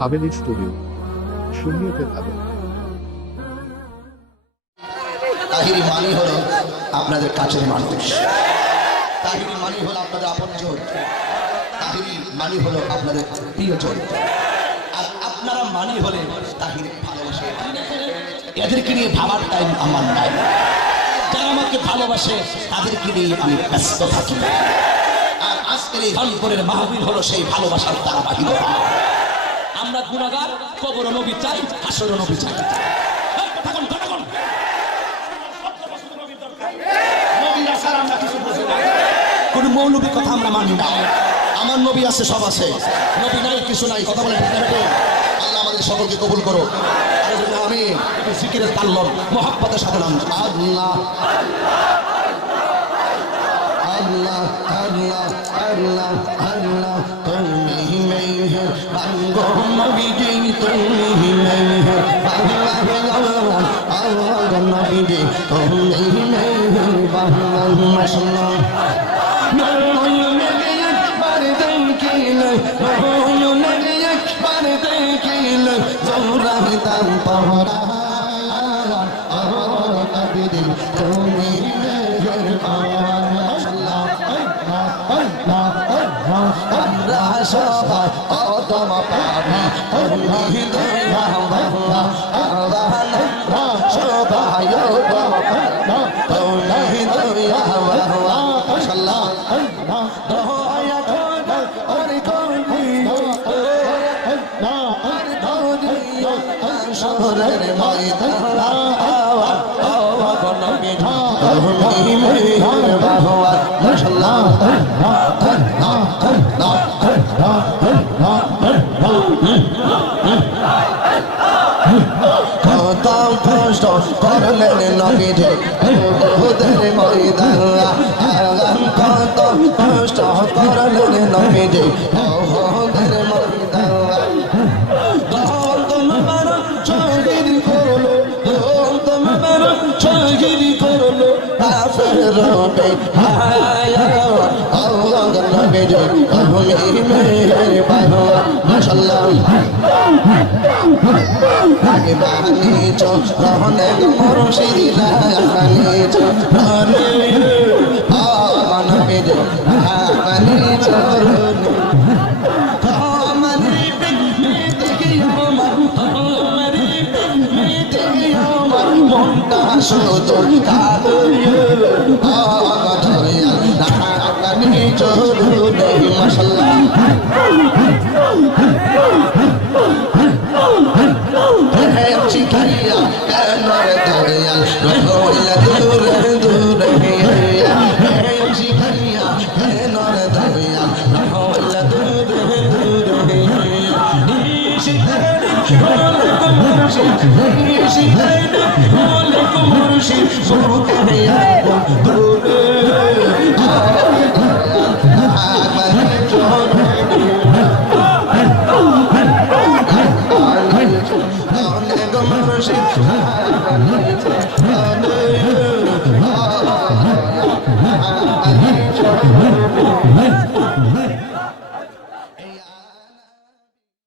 Haveli studio, শূন্যতে ভালো। তাহিরি মানি হলো আপনাদের কাছের মানুষ, তাহিরি মানি হলো আপনাদের আপনজন, তাহিরি মানি হলো আপনাদের প্রিয়জন, আর আপনারা মানি হলে তাহিরি ভালোবাসে। এদেরকে নিয়ে ভাবার টাইম আমার নাই। যারা আমাকে ভালোবাসে তাদেরকে নিয়ে আমি ব্যস্ত থাকি। আর আজকের এই রংপুরের মাহফিল হলো সেই ভালোবাসার ধারাবাহিকতা। আমরা গুনাহগার, কবর নবী চাই, হাসর নবী চাই। কোন মৌলবী কথা আমরা মানি না। আমার নবী আছে, সব আছে, নবী নাই কিছু নাই। কথা বলে আল্লাহ আমাদের সকলকে কবুল করো। আমি জিকিরের তাল্লম মোহাব্বতের সাথে নাম আল্লাহ আল্লাহ আল্লাহ আল্লাহ আল্লাহ। তুমি মেহেরবান গো নবীজি, তুমি মেহেরবান আল্লাহ নবীজি, তুমি মেহেরবান। মাশাআল্লাহ সবাই কদম পাবি, তুমি দয়া সবাই তুমি দয়া মাশাআল্লাহ দয়া শহরের কত কষ্ট করলেন নবীজি ওদের ময়দান, কত কষ্ট করলেন নবীজি ওদের ময়দান। রবে আল্লাহ নবী তুমি মেহেরবান। মাশাআল্লাহ আগে বানিয়েছ রহনে মুর্শিদ বানিয়েছ নবী বানিয়েছ শুধু মাশাআল্লাহ শিখাইয়া কেন দয়াল রহইলা দূরে দূরে শিখাইয়া কেন দয়াল রহইলা দূরে দূরে শিখাইয়া